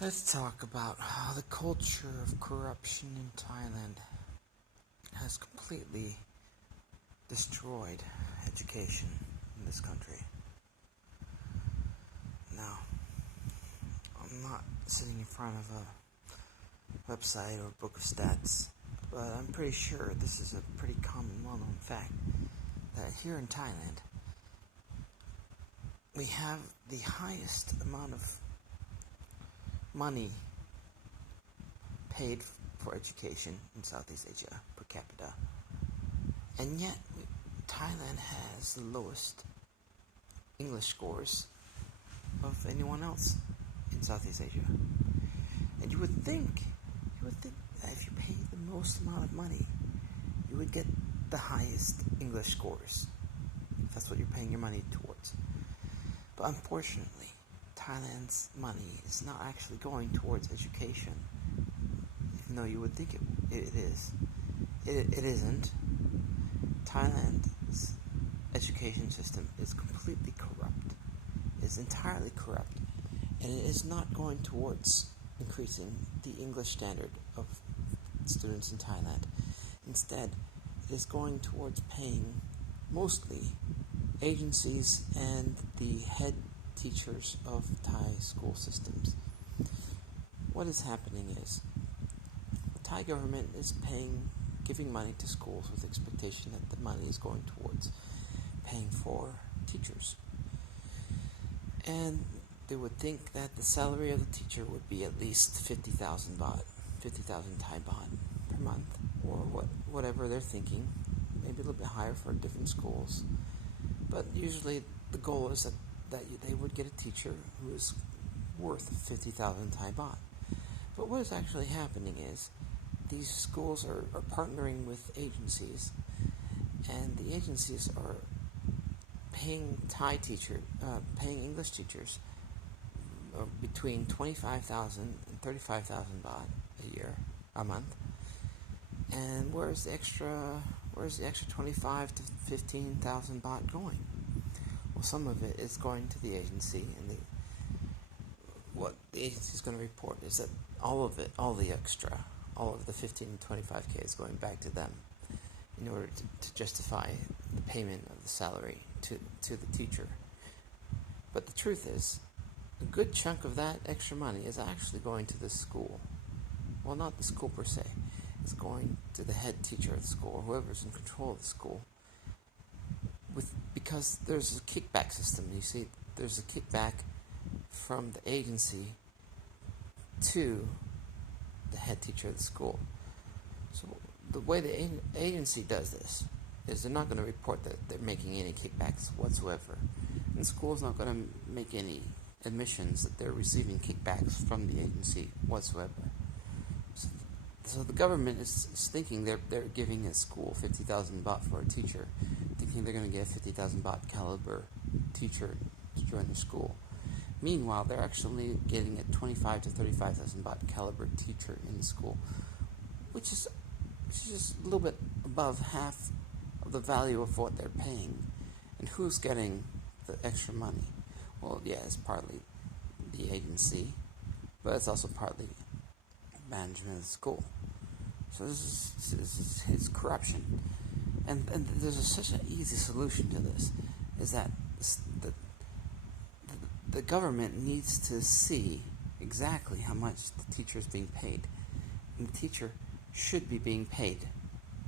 Let's talk about how the culture of corruption in Thailand has completely destroyed education in this country. Now, I'm not sitting in front of a website or a book of stats, but I'm pretty sure this is a pretty common, well-known fact that here in Thailand, we have the highest amount of money paid for education in Southeast Asia per capita. And yet, Thailand has the lowest English scores of anyone else in Southeast Asia. And you would think that if you pay the most amount of money, you would get the highest English scores. If that's what you're paying your money towards. But unfortunately, Thailand's money is not actually going towards education, even though you would think it is. It isn't. Thailand's education system is completely corrupt. It is entirely corrupt. And it is not going towards increasing the English standard of students in Thailand. Instead, it is going towards paying mostly agencies and the head teachers of Thai school systems. What is happening is the Thai government is giving money to schools with expectation that the money is going towards paying for teachers. And they would think that the salary of the teacher would be at least 50,000 baht, 50,000 Thai baht per month, or whatever they're thinking, maybe a little bit higher for different schools. But usually the goal is that they would get a teacher who is worth 50,000 Thai baht. But what is actually happening is these schools are partnering with agencies, and the agencies are paying paying English teachers between 25,000 and 35,000 baht a month. And where's the extra 25 to 15,000 baht going? Well, some of it is going to the agency, and what the agency is going to report is that all of the 15 and 25k is going back to them in order to justify the payment of the salary to the teacher. But the truth is, a good chunk of that extra money is actually going to the school. Well, not the school per se. It's going to the head teacher of the school, or whoever's in control of the school. Because there's a kickback system. You see, there's a kickback from the agency to the head teacher of the school. So the way the agency does this is they're not going to report that they're making any kickbacks whatsoever. And the school's not going to make any admissions that they're receiving kickbacks from the agency whatsoever. So the government is thinking they're giving a school 50,000 baht for a teacher, thinking they're going to get a 50,000 baht caliber teacher to join the school. Meanwhile, they're actually getting a 25 to 35,000 baht caliber teacher in the school, which is just a little bit above half of the value of what they're paying. And who's getting the extra money? Well, yeah, it's partly the agency, but it's also partly management of the school. So this is corruption. And there's such an easy solution to this, is that the government needs to see exactly how much the teacher is being paid. And the teacher should be being paid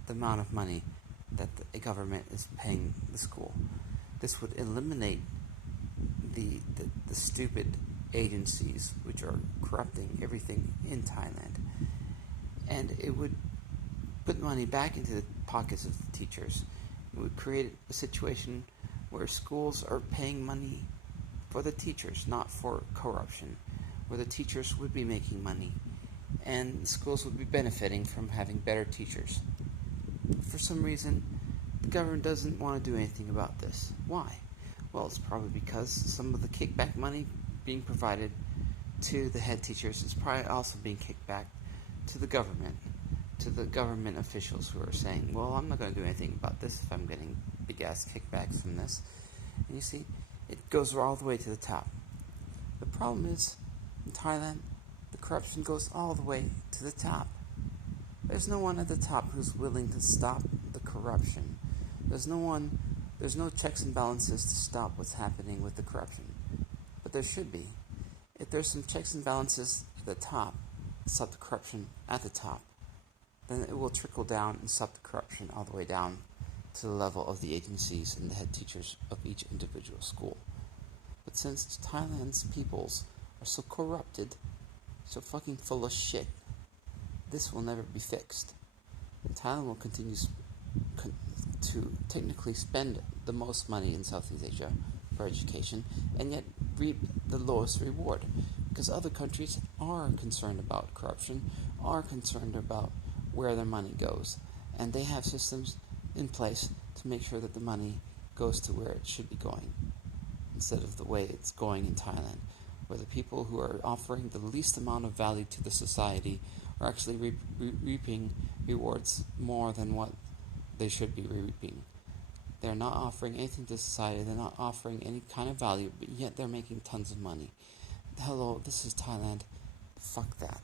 the amount of money that the government is paying the school. This would eliminate the stupid agencies which are corrupting everything in Thailand. And it would put money back into the pockets of the teachers. It would create a situation where schools are paying money for the teachers, not for corruption, where the teachers would be making money, and the schools would be benefiting from having better teachers. For some reason, the government doesn't want to do anything about this. Why? Well, it's probably because some of the kickback money being provided to the head teachers is probably also being kicked back to the government officials who are saying, well, I'm not going to do anything about this if I'm getting big-ass kickbacks from this. And you see, it goes all the way to the top. The problem is, in Thailand, the corruption goes all the way to the top. There's no one at the top who's willing to stop the corruption. There's no checks and balances to stop what's happening with the corruption. But there should be. If there's some checks and balances at the top, stop the corruption at the top, then it will trickle down and stop the corruption all the way down to the level of the agencies and the head teachers of each individual school. But since Thailand's peoples are so corrupted, so fucking full of shit, this will never be fixed. And Thailand will continue to technically spend the most money in Southeast Asia for education, and yet reap the lowest reward. Because other countries are concerned about corruption, are concerned about where their money goes, and they have systems in place to make sure that the money goes to where it should be going, instead of the way it's going in Thailand, where the people who are offering the least amount of value to the society are actually reaping rewards more than what they should be reaping. They're not offering anything to society, they're not offering any kind of value, but yet they're making tons of money. Hello, this is Thailand. Fuck that.